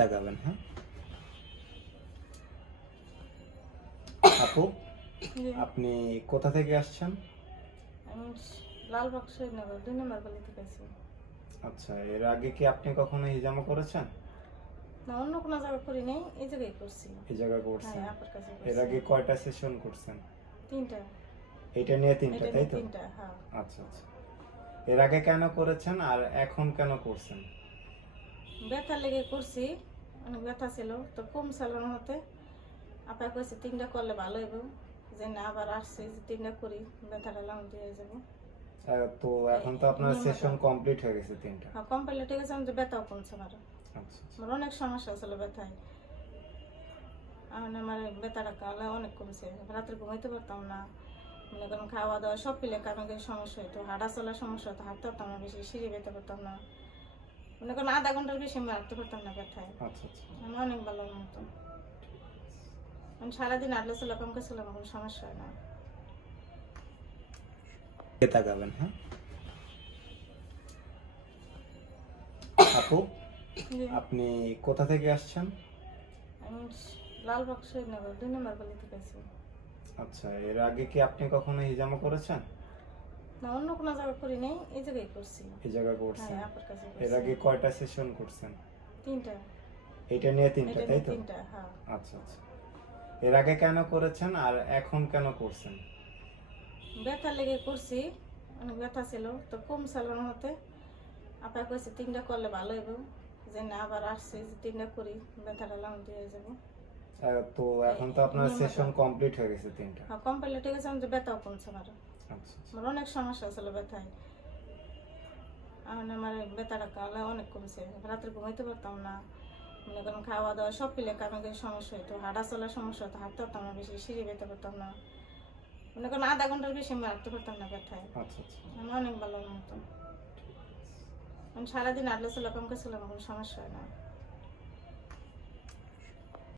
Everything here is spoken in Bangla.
তাকাবেন। হ্যাঁ আপু, জি, আপনি কোথা থেকে আসছেন? আমি লালবাগ শহীদনগর 2 নম্বর গলি থেকে আছি। আচ্ছা, এর আগে কি আপনি কখনো হিজামা করেছেন? না, অন্য কোনো জায়গা করি নাই, এই জায়গায় করছি। এই জায়গায় হ্যাঁ, করছেন? আপনার কাছে এর করছি। আগে কয়টা সেশন করছেন? 3টা। এটা নিয়ে 3টা, এটা তাই নিয়ে তো? 3টা, হ্যাঁ। আচ্ছা আচ্ছা। এর আগে কেন করেছেন আর এখন কেন করছেন? ব্যথা লেগে করছি, অনেক ব্যথা ছিল, তো কম চালানোর হতে আপা কইছে 3টা করলে ভালো হইব। যে না, আবার আসছে যে 3টা করি, ব্যথাটা লাগানো দিয়ে যাবো। তো এখন তো আপনার নিয়মিত সেশন কমপ্লিট হয়ে গেছে 3টা। হ্যাঁ, কমপ্লিট হয়ে গেছে, আমি তো ব্যথাও কমছে আমার। আচ্ছা আচ্ছা। আমার অনেক সমস্যা ছিল ব্যথায়। এখন আমার ব্যথাটা কালে অনেক কমছে, রাত্রে ঘুমাইতে পারতাম না। মনে করেন খাওয়া দাওয়া সব মিলে কারণের সমস্যা হতো, হাঁটা চলার সমস্যা হতো, হাঁটতে পারতাম না বেশি, সিঁড়ি বেতে পারতাম না। মনে করেন আধা ঘন্টার বেশি আমি হাঁটতে পারতাম না ব্যথায়। আচ্ছা আচ্ছা। আমার অনেক ভালো মতো, আমি সারাদিন হাঁটলে ছিল, কমকে ছিল, কোনো সমস্যা হয় না। তাকাবেন। হ্যাঁ আপু, জি, আপনি কোথা থেকে আসছেন? আমি লালবাগ শহীদনগর 2 নম্বর গলি থেকে আছি। আচ্ছা, এর আগে কি আপনি কখনো হিজামা করেছেন? না, অন্য কোনো জায়গা করি নাই, এই জায়গায় করছি। এই জায়গায় হ্যাঁ, করছেন? আপনার কাছে এর করছি। আগে কয়টা সেশন করছেন? 3টা। এটা নিয়ে 3টা, এটা তাই নিয়ে তো? 3টা, হ্যাঁ। আচ্ছা আচ্ছা। এর আগে কেন করেছেন আর এখন কেন করছেন? ব্যথা লেগে করছি, অনেক ব্যথা ছিল, তো কম চালানোর হতে আপা কইছে 3টা করলে ভালো হইব। যে না, আবার আসছে যে 3টা করি, ব্যথাটা লাগানো দিয়ে যাবো। তো এখন তো আপনার নিয়মিত সেশন কমপ্লিট হয়ে গেছে 3টা। হ্যাঁ, কমপ্লিট হয়ে গেছে, আমি তো ব্যথাও কমছে আমার। আচ্ছা আচ্ছা। আমার অনেক সমস্যা ছিল ব্যথায়। এখন আমার ব্যথাটা কালে অনেক কমছে, রাত্রে ঘুমাইতে পারতাম না। মনে করেন খাওয়া দাওয়া সব মিলে কারণের সমস্যা হতো, হাঁটা চলার সমস্যা হতো, হাঁটতে পারতাম না বেশি, সিঁড়ি বেতে পারতাম না। মনে করেন আধা ঘন্টার বেশি আমি হাঁটতে পারতাম না ব্যথায়। আচ্ছা আচ্ছা। আমার অনেক ভালো মতো, আমি সারাদিন হাঁটলে ছিল, কমকে ছিল, কোনো সমস্যা হয় না।